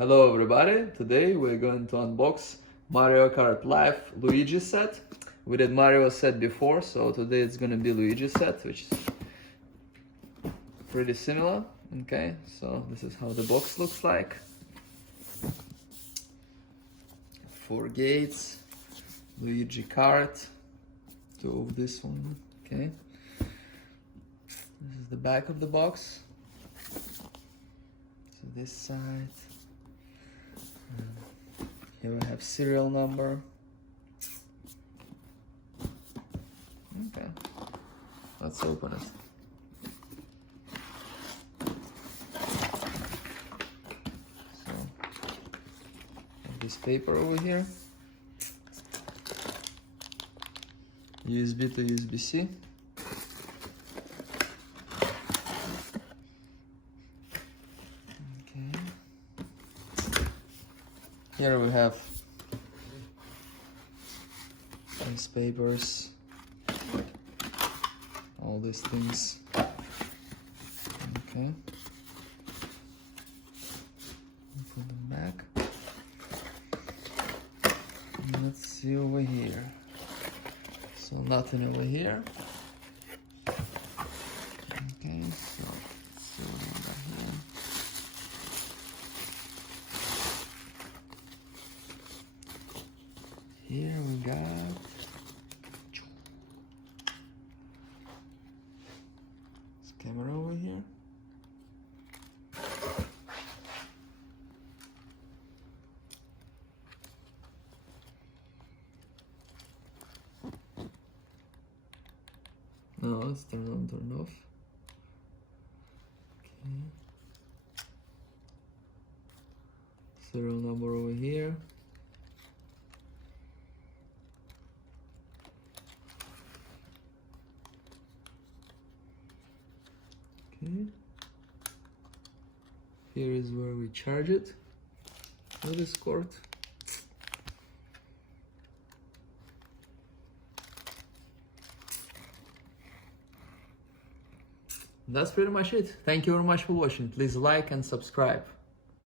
Hello everybody, today we're going to unbox Mario Kart Live Luigi set. We did Mario set before, so today it's gonna be Luigi set, which is pretty similar. Okay, so this is how the box looks like. 4 gates, Luigi Kart, 2 of this one, okay. This is the back of the box. So this side. Here we have serial number. Okay, let's open it. So, this paper over here. USB to USB-C. Here we have these papers, all these things. Okay. Put them back. And let's see over here. So nothing over here. Okay, so let's see what we got here. Here we got this camera over here. No, let's turn on, turn off. Okay. Serial number over here. Okay. Here is where we charge it with this cord. That's pretty much it. Thank you very much for watching. Please like and subscribe.